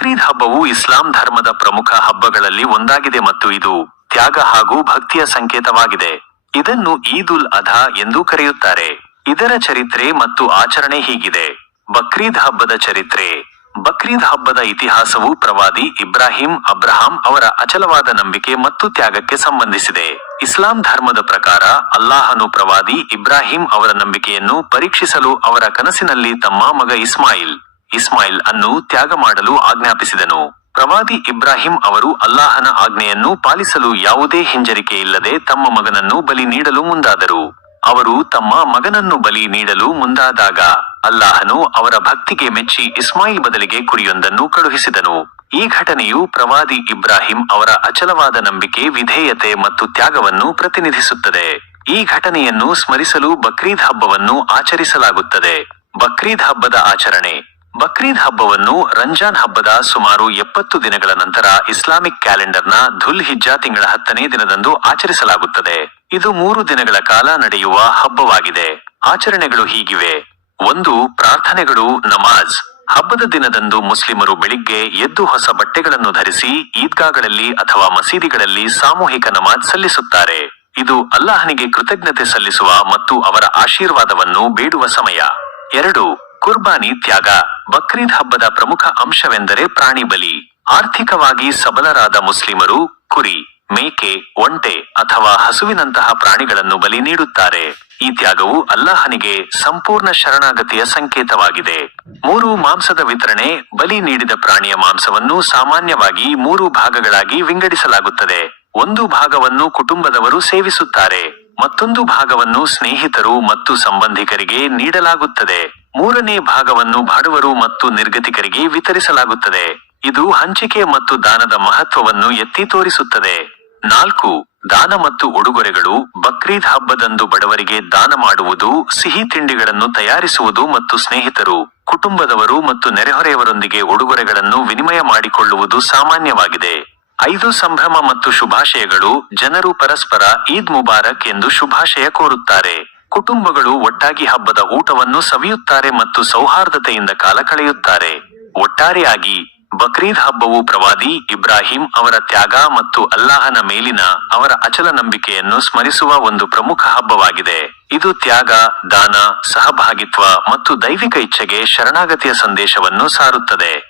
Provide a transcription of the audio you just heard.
ಬಕ್ರೀದ್ ಹಬ್ಬವು ಇಸ್ಲಾಂ ಧರ್ಮದ ಪ್ರಮುಖ ಹಬ್ಬಗಳಲ್ಲಿ ಒಂದಾಗಿದೆ ಮತ್ತು ಇದು ತ್ಯಾಗ ಹಾಗೂ ಭಕ್ತಿಯ ಸಂಕೇತವಾಗಿದೆ. ಇದನ್ನು ಈದ್ ಉಲ್ ಅಧಾ ಎಂದು ಕರೆಯುತ್ತಾರೆ. ಇದರ ಚರಿತ್ರೆ ಮತ್ತು ಆಚರಣೆ ಹೀಗಿದೆ. ಬಕ್ರೀದ್ ಹಬ್ಬದ ಚರಿತ್ರೆ. ಬಕ್ರೀದ್ ಹಬ್ಬದ ಇತಿಹಾಸವು ಪ್ರವಾದಿ ಇಬ್ರಾಹಿಂ ಅಬ್ರಹಾಂ ಅವರ ಅಚಲವಾದ ನಂಬಿಕೆ ಮತ್ತು ತ್ಯಾಗಕ್ಕೆ ಸಂಬಂಧಿಸಿದೆ. ಇಸ್ಲಾಂ ಧರ್ಮದ ಪ್ರಕಾರ ಅಲ್ಲಾಹನು ಪ್ರವಾದಿ ಇಬ್ರಾಹಿಂ ಅವರ ನಂಬಿಕೆಯನ್ನು ಪರೀಕ್ಷಿಸಲು ಅವರ ಕನಸಿನಲ್ಲಿ ತಮ್ಮ ಮಗ ಇಸ್ಮಾಯಿಲ್. ಇಸ್ಮಾಯಿಲ್ ಅನ್ನು ತ್ಯಾಗ ಮಾಡಲು ಆಜ್ಞಾಪಿಸಿದನು. ಪ್ರವಾದಿ ಇಬ್ರಾಹಿಂ ಅವರು ಅಲ್ಲಾಹನ ಆಜ್ಞೆಯನ್ನು ಪಾಲಿಸಲು ಯಾವುದೇ ಹಿಂಜರಿಕೆ ಇಲ್ಲದೆ ತಮ್ಮ ಮಗನನ್ನು ಬಲಿ ನೀಡಲು ಮುಂದಾದರು. ಅವರು ತಮ್ಮ ಮಗನನ್ನು ಬಲಿ ನೀಡಲು ಮುಂದಾದಾಗ ಅಲ್ಲಾಹನು ಅವರ ಭಕ್ತಿಗೆ ಮೆಚ್ಚಿ ಇಸ್ಮಾಯಿಲ್ ಬದಲಿಗೆ ಕುರಿಯೊಂದನ್ನು ಕಳುಹಿಸಿದನು. ಈ ಘಟನೆಯು ಪ್ರವಾದಿ ಇಬ್ರಾಹಿಂ ಅವರ ಅಚಲವಾದ ನಂಬಿಕೆ, ವಿಧೇಯತೆ ಮತ್ತು ತ್ಯಾಗವನ್ನು ಪ್ರತಿನಿಧಿಸುತ್ತದೆ. ಈ ಘಟನೆಯನ್ನು ಸ್ಮರಿಸಲು ಬಕ್ರೀದ್ ಹಬ್ಬವನ್ನು ಆಚರಿಸಲಾಗುತ್ತದೆ. ಬಕ್ರೀದ್ ಹಬ್ಬದ ಆಚರಣೆ. ಬಕ್ರೀದ್ ಹಬ್ಬವನ್ನು ರಂಜಾನ್ ಹಬ್ಬದ ಸುಮಾರು ಎಪ್ಪತ್ತು ದಿನಗಳ ನಂತರ ಇಸ್ಲಾಮಿಕ್ ಕ್ಯಾಲೆಂಡರ್ನ ಧುಲ್ ಹಿಜ್ಜಾ ತಿಂಗಳ ಹತ್ತನೇ ದಿನದಂದು ಆಚರಿಸಲಾಗುತ್ತದೆ. ಇದು ಮೂರು ದಿನಗಳ ಕಾಲ ನಡೆಯುವ ಹಬ್ಬವಾಗಿದೆ. ಆಚರಣೆಗಳು ಹೀಗಿವೆ. ಒಂದು, ಪ್ರಾರ್ಥನೆಗಳು, ನಮಾಜ್. ಹಬ್ಬದ ದಿನದಂದು ಮುಸ್ಲಿಮರು ಬೆಳಿಗ್ಗೆ ಎದ್ದು ಹೊಸ ಬಟ್ಟೆಗಳನ್ನು ಧರಿಸಿ ಈದ್ಗಾಗಳಲ್ಲಿ ಅಥವಾ ಮಸೀದಿಗಳಲ್ಲಿ ಸಾಮೂಹಿಕ ನಮಾಜ್ ಸಲ್ಲಿಸುತ್ತಾರೆ. ಇದು ಅಲ್ಲಾಹನಿಗೆ ಕೃತಜ್ಞತೆ ಸಲ್ಲಿಸುವ ಮತ್ತು ಅವರ ಆಶೀರ್ವಾದವನ್ನು ಬೇಡುವ ಸಮಯ. ಎರಡು, ಕುರ್ಬಾನಿ ತ್ಯಾಗ. ಬಕ್ರೀದ್ ಹಬ್ಬದ ಪ್ರಮುಖ ಅಂಶವೆಂದರೆ ಪ್ರಾಣಿ ಬಲಿ. ಆರ್ಥಿಕವಾಗಿ ಸಬಲರಾದ ಮುಸ್ಲಿಮರು ಕುರಿ, ಮೇಕೆ, ಒಂಟೆ ಅಥವಾ ಹಸುವಿನಂತಹ ಪ್ರಾಣಿಗಳನ್ನು ಬಲಿ ನೀಡುತ್ತಾರೆ. ಈ ತ್ಯಾಗವು ಅಲ್ಲಾಹನಿಗೆ ಸಂಪೂರ್ಣ ಶರಣಾಗತಿಯ ಸಂಕೇತವಾಗಿದೆ. ಮೂರು ಮಾಂಸದ ವಿತರಣೆ ಬಲಿ ನೀಡಿದ ಪ್ರಾಣಿಯ ಮಾಂಸವನ್ನು ಸಾಮಾನ್ಯವಾಗಿ ಮೂರು ಭಾಗಗಳಾಗಿ ವಿಂಗಡಿಸಲಾಗುತ್ತದೆ. ಒಂದು ಭಾಗವನ್ನು ಕುಟುಂಬದವರು ಸೇವಿಸುತ್ತಾರೆ, ಮತ್ತೊಂದು ಭಾಗವನ್ನು ಸ್ನೇಹಿತರು ಮತ್ತು ಸಂಬಂಧಿಕರಿಗೆ ನೀಡಲಾಗುತ್ತದೆ. ಮೂರನೇ ಭಾಗವನ್ನು ಬಡವರು ಮತ್ತು ನಿರ್ಗತಿಕರಿಗೆ ವಿತರಿಸಲಾಗುತ್ತದೆ. ಇದು ಹಂಚಿಕೆ ಮತ್ತು ದಾನದ ಮಹತ್ವವನ್ನು ಎತ್ತಿ ತೋರಿಸುತ್ತದೆ. ನಾಲ್ಕು, ದಾನ ಮತ್ತು ಉಡುಗೊರೆಗಳು ಬಕ್ರೀದ್ ಹಬ್ಬದಂದು ಬಡವರಿಗೆ ದಾನ ಮಾಡುವುದು, ಸಿಹಿ ತಿಂಡಿಗಳನ್ನು ತಯಾರಿಸುವುದು ಮತ್ತು ಸ್ನೇಹಿತರು, ಕುಟುಂಬದವರು ಮತ್ತು ನೆರೆಹೊರೆಯವರೊಂದಿಗೆ ಉಡುಗೊರೆಗಳನ್ನು ವಿನಿಮಯ ಮಾಡಿಕೊಳ್ಳುವುದು ಸಾಮಾನ್ಯವಾಗಿದೆ. ಐದು, ಸಂಭ್ರಮ ಮತ್ತು ಶುಭಾಶಯಗಳು ಜನರು ಪರಸ್ಪರ ಈದ್ ಮುಬಾರಕ್ ಎಂದು ಶುಭಾಶಯ ಕೋರುತ್ತಾರೆ. ಕುಟುಂಬಗಳು ಒಟ್ಟಾಗಿ ಹಬ್ಬದ ಊಟವನ್ನು ಸವಿಯುತ್ತಾರೆ ಮತ್ತು ಸೌಹಾರ್ದತೆಯಿಂದ ಕಾಲ ಕಳೆಯುತ್ತಾರೆ. ಒಟ್ಟಾರೆಯಾಗಿ ಬಕ್ರೀದ್ ಹಬ್ಬವು ಪ್ರವಾದಿ ಇಬ್ರಾಹಿಂ ಅವರ ತ್ಯಾಗ ಮತ್ತು ಅಲ್ಲಾಹನ ಮೇಲಿನ ಅವರ ಅಚಲ ನಂಬಿಕೆಯನ್ನು ಸ್ಮರಿಸುವ ಒಂದು ಪ್ರಮುಖ ಹಬ್ಬವಾಗಿದೆ. ಇದು ತ್ಯಾಗ, ದಾನ, ಸಹಭಾಗಿತ್ವ ಮತ್ತು ದೈವಿಕ ಇಚ್ಛೆಗೆ ಶರಣಾಗತಿಯ ಸಂದೇಶವನ್ನು ಸಾರುತ್ತದೆ.